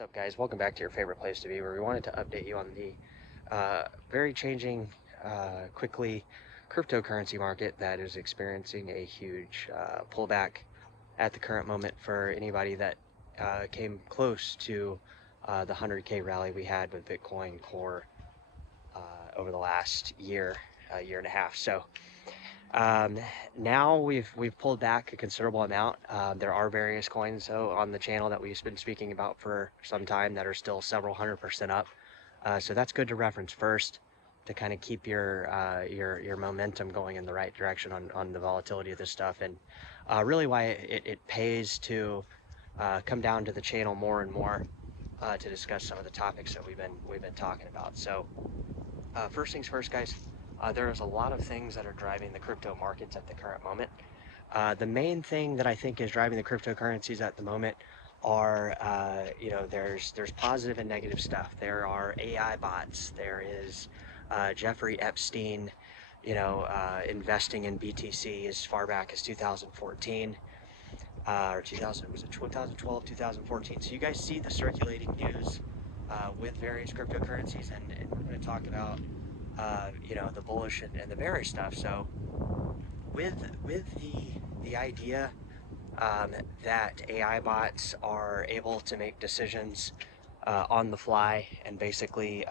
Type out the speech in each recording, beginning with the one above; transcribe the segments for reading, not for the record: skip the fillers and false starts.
What's up, guys? Welcome back to your favorite place to be, where we wanted to update you on the very changing, quickly cryptocurrency market that is experiencing a huge pullback at the current moment for anybody that came close to the 100K rally we had with Bitcoin Core over the last year and a half. So um, now we've pulled back a considerable amount. There are various coins though on the channel that we've been speaking about for some time that are still several 100% up. So that's good to reference first to kind of keep your momentum going in the right direction on the volatility of this stuff, and really why it pays to come down to the channel more and more to discuss some of the topics that we've been talking about. So first things first, guys. There's a lot of things that are driving the crypto markets at the current moment. The main thing that I think is driving the cryptocurrencies at the moment are, there's positive and negative stuff. There are AI bots. There is Jeffrey Epstein, investing in BTC as far back as 2014 or 2000, was it 2012, 2014. So you guys see the circulating news with various cryptocurrencies, and we're going to talk about the bullish and the bearish stuff. So with the idea that AI bots are able to make decisions on the fly and basically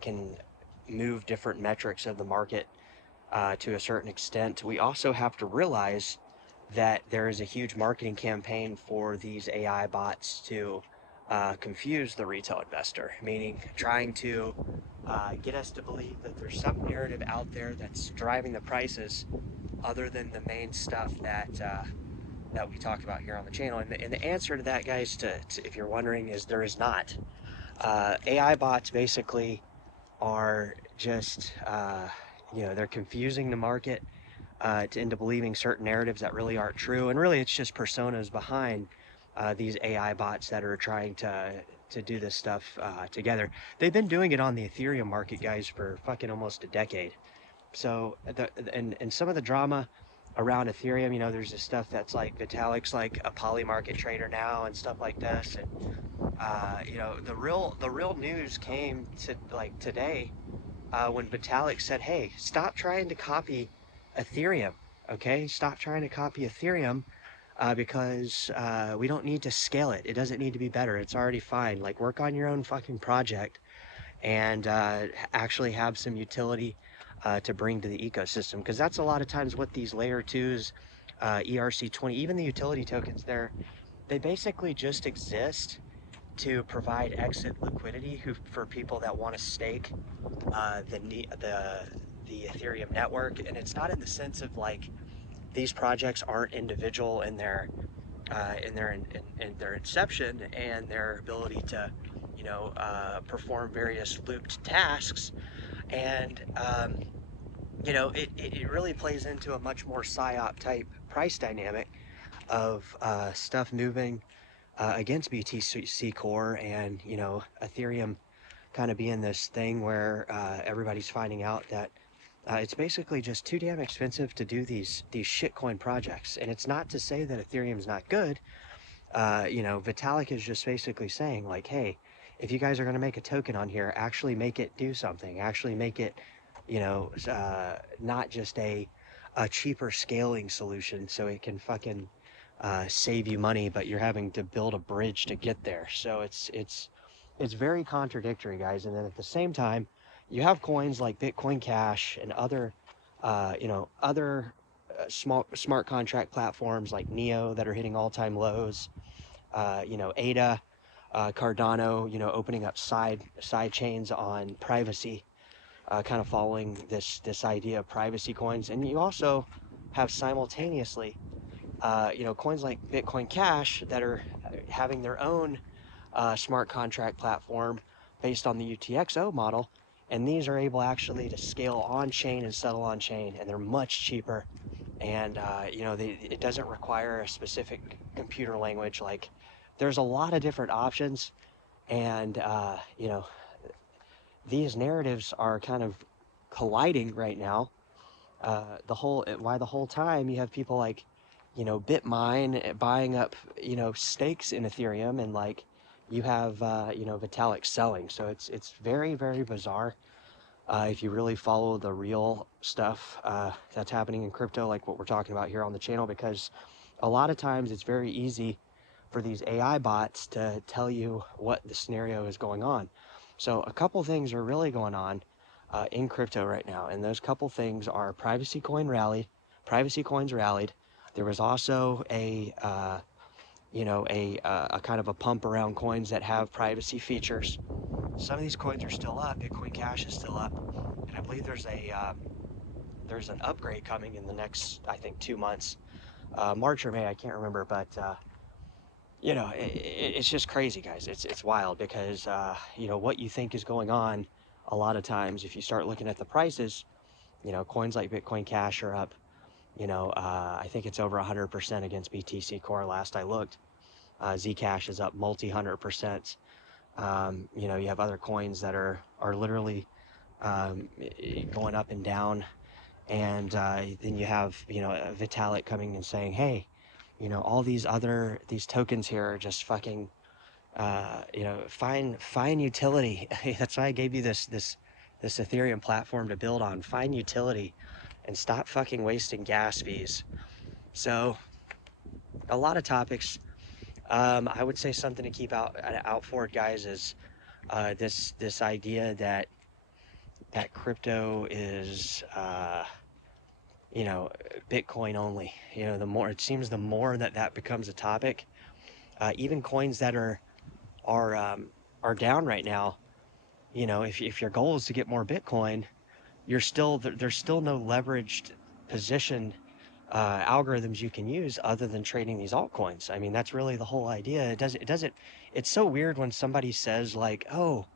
can move different metrics of the market to a certain extent, we also have to realize that there is a huge marketing campaign for these AI bots to confuse the retail investor, meaning trying to get us to believe that there's some narrative out there that's driving the prices other than the main stuff that we talk about here on the channel. And the answer to that, guys, if you're wondering, is there is not. AI bots basically are just, they're confusing the market into believing certain narratives that really aren't true. And really, it's just personas behind these AI bots that are trying to do this stuff together. They've been doing it on the Ethereum market, guys, for fucking almost a decade. So, and some of the drama around Ethereum, there's this stuff that's like Vitalik's like a poly market trader now and stuff like this. And the real news came to like today when Vitalik said, "Hey, stop trying to copy Ethereum. Okay, stop trying to copy Ethereum." Because we don't need to scale it. It doesn't need to be better. It's already fine. Like, work on your own fucking project and actually have some utility to bring to the ecosystem. Because that's a lot of times what these layer twos, ERC20, even the utility tokens, they basically just exist to provide exit liquidity for people that want to stake the Ethereum network. And it's not in the sense of like these projects aren't individual in their inception and their ability to perform various looped tasks. And it really plays into a much more psyop type price dynamic of stuff moving against BTC Core, and Ethereum kind of being this thing where everybody's finding out that it's basically just too damn expensive to do these shitcoin projects. And it's not to say that Ethereum's not good. Vitalik is just basically saying like, hey, if you guys are going to make a token on here, actually make it do something. Actually make it, not just a cheaper scaling solution so it can fucking save you money, but you're having to build a bridge to get there. So it's very contradictory, guys. And then at the same time, you have coins like Bitcoin Cash and other smart contract platforms like Neo that are hitting all-time lows. ADA, Cardano, opening up side chains on privacy, kind of following this idea of privacy coins. And you also have simultaneously, coins like Bitcoin Cash that are having their own smart contract platform based on the UTXO model. And these are able actually to scale on chain and settle on chain, and they're much cheaper. And it doesn't require a specific computer language. Like, there's a lot of different options, and these narratives are kind of colliding right now. The whole time you have people like, Bitmine buying up, stakes in Ethereum, and like, you have you know, Vitalik selling. So it's very, very bizarre. If you really follow the real stuff that's happening in crypto, like what we're talking about here on the channel, because a lot of times it's very easy for these AI bots to tell you what the scenario is going on. So a couple things are really going on in crypto right now, and those couple things are privacy coins rallied. There was also a you know, a kind of a pump around coins that have privacy features. Some of these coins are still up. Bitcoin Cash is still up, and I believe there's an upgrade coming in the next, I think, 2 months, March or May, I can't remember, but you know, it's just crazy, guys. It's wild because you know, what you think is going on, a lot of times, if you start looking at the prices, you know, coins like Bitcoin Cash are up. You know, I think it's over 100% against BTC Core last I looked. Zcash is up multi 100%. You know, you have other coins that are literally going up and down, and then you have, you know, Vitalik coming and saying, hey, you know, all these tokens here are just fucking you know, find utility. That's why I gave you this Ethereum platform to build on. Find utility and stop fucking wasting gas fees. So a lot of topics. I would say something to keep out for it, guys, is this idea that crypto is you know, Bitcoin only. You know, the more it seems, the more that becomes a topic, even coins that are down right now. You know, if your goal is to get more Bitcoin, you're still there's still no leveraged position algorithms you can use other than trading these altcoins. I mean, that's really the whole idea. It's so weird when somebody says like, oh,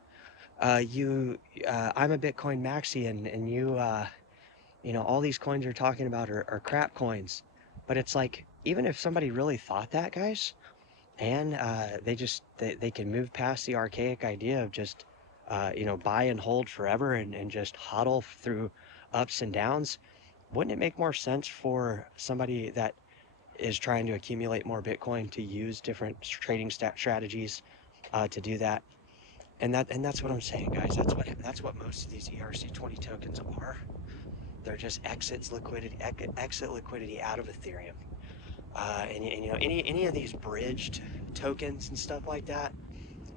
I'm a Bitcoin maxi, and you know, all these coins you're talking about are crap coins. But it's like, even if somebody really thought that, guys, and they can move past the archaic idea of just you know, buy and hold forever, and just hodl through ups and downs, wouldn't it make more sense for somebody that is trying to accumulate more Bitcoin to use different trading strategies to do that? And that's what I'm saying, guys. That's what most of these ERC20 tokens are. They're just exit liquidity out of Ethereum. And you know, any of these bridged tokens and stuff like that,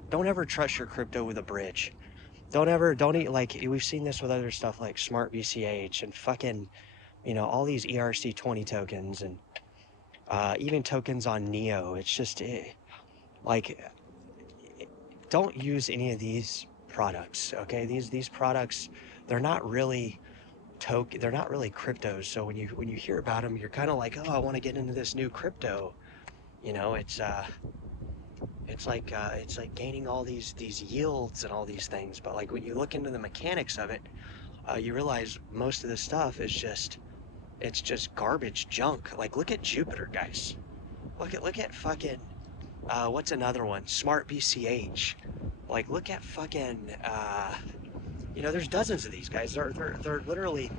don't ever trust your crypto with a bridge. Don't eat, like we've seen this with other stuff like Smart BCH and fucking, you know, all these ERC20 tokens, and even tokens on Neo. It's just like, don't use any of these products. Okay, these products, they're not really they're not really cryptos. So when you hear about them, you're kind of like, oh, I want to get into this new crypto. You know, it's like gaining all these yields and all these things. But like when you look into the mechanics of it, you realize most of the stuff is just, it's just garbage junk. Like, look at Jupiter, guys. Look at fucking what's another one? Smart BCH. Like, look at fucking you know, there's dozens of these guys. They're literally,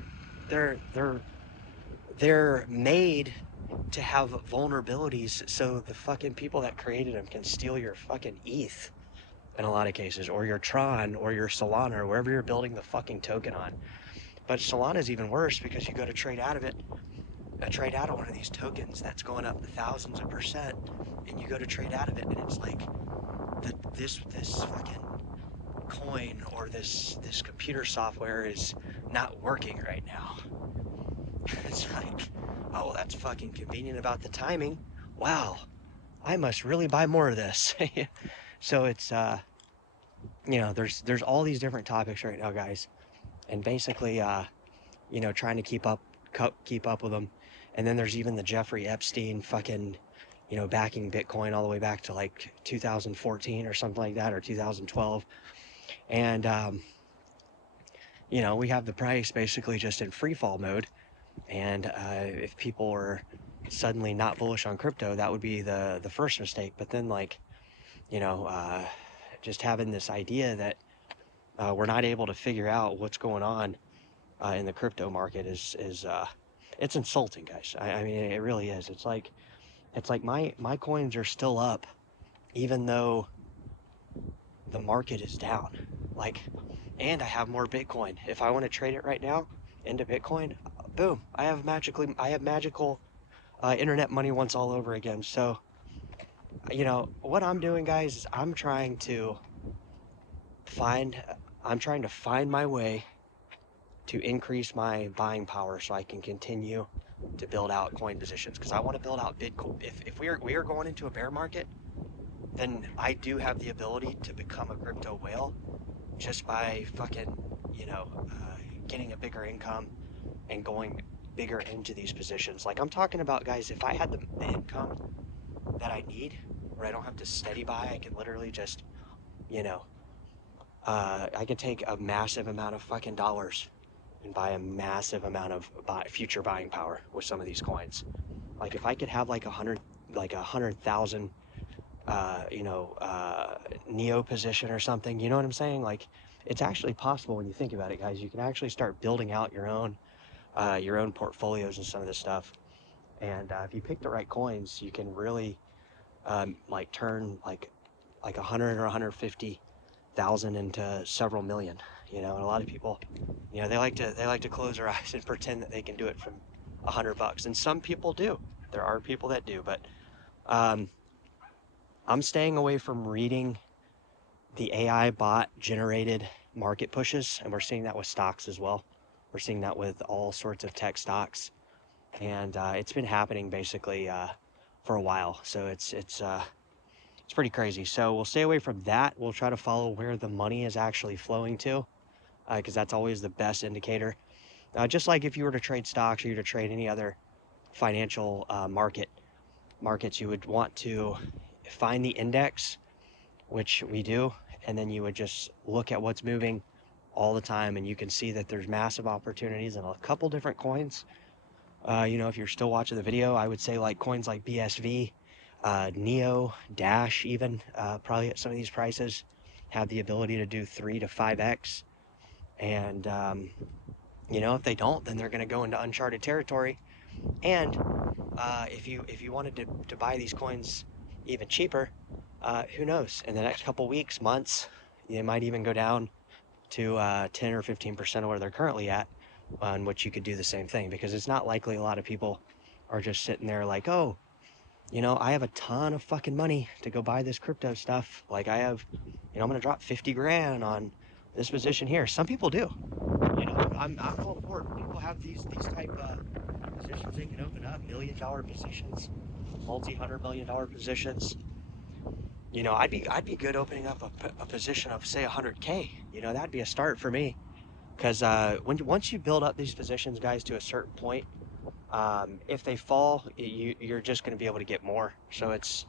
they're they're made to have vulnerabilities so the fucking people that created them can steal your fucking ETH in a lot of cases, or your Tron, or your Solana, or wherever you're building the fucking token on. But Solana's even worse, because you go to trade out of it, trade out of one of these tokens that's going up thousands of percent, and you go to trade out of it, and it's like this fucking coin, or this computer software is not working right now. It's like, oh, well, that's fucking convenient about the timing. Wow, I must really buy more of this. So it's you know, there's all these different topics right now, guys, and basically you know, trying to keep up with them. And then there's even the Jeffrey Epstein fucking, you know, backing Bitcoin all the way back to like 2014 or something like that, or 2012. And you know, we have the price basically just in free fall mode. And if people were suddenly not bullish on crypto, that would be the first mistake. But then, like, you know, just having this idea that we're not able to figure out what's going on in the crypto market is it's insulting, guys. I mean, it really is. It's like my coins are still up, even though the market is down. Like, and I have more Bitcoin. If I want to trade it right now into Bitcoin, boom, I have magical internet money once all over again. So, you know, what I'm doing, guys, is find, I'm trying to find my way to increase my buying power so I can continue to build out coin positions, because I want to build out Bitcoin. If we are going into a bear market, then I do have the ability to become a crypto whale just by fucking, you know, getting a bigger income and going bigger into these positions. Like I'm talking about, guys, if I had the income that I need, where I don't have to steady buy, I can literally just, you know, I could take a massive amount of fucking dollars and buy a massive amount of future buying power with some of these coins. Like if I could have like 100,000, Neo position or something, you know what I'm saying? Like it's actually possible when you think about it, guys. You can actually start building out your own portfolios and some of this stuff. And if you pick the right coins, you can really like turn like 100 or 150,000 into several million. You know, and a lot of people, you know, they like to close their eyes and pretend that they can do it from $100, and some people do. There are people that do, but um, I'm staying away from reading the AI bot generated market pushes, and we're seeing that with stocks as well. We're seeing that with all sorts of tech stocks, and it's been happening basically for a while. So it's pretty crazy. So we'll stay away from that. We'll try to follow where the money is actually flowing to, because that's always the best indicator. Just like if you were to trade stocks or you were to trade any other financial markets, you would want to find the index, which we do, and then you would just look at what's moving all the time, and you can see that there's massive opportunities in a couple different coins. You know, if you're still watching the video, I would say like coins like BSV, Neo, Dash, even probably at some of these prices have the ability to do 3 to 5x. And you know, if they don't, then they're going to go into uncharted territory. And if you wanted to buy these coins even cheaper, who knows? In the next couple weeks, months, they might even go down to 10 or 15% of where they're currently at, on which you could do the same thing, because it's not likely a lot of people are just sitting there like, oh, you know, I have a ton of fucking money to go buy this crypto stuff. Like I have, you know, I'm gonna drop 50 grand on this position here. Some people do. You know, I'm all for it. People have these type positions they can open up, $1 million positions, multi-$100 million positions. You know, I'd be good opening up a position of say 100K. You know, that'd be a start for me. Because once you build up these positions, guys, to a certain point, if they fall, you're just going to be able to get more. So it's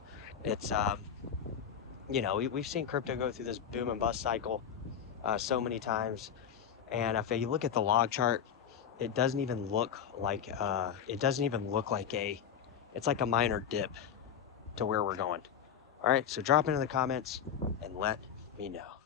you know, we've seen crypto go through this boom and bust cycle so many times, and if you look at the log chart, it doesn't even look like it's like a minor dip to where we're going. All right, so drop into the comments and let me know.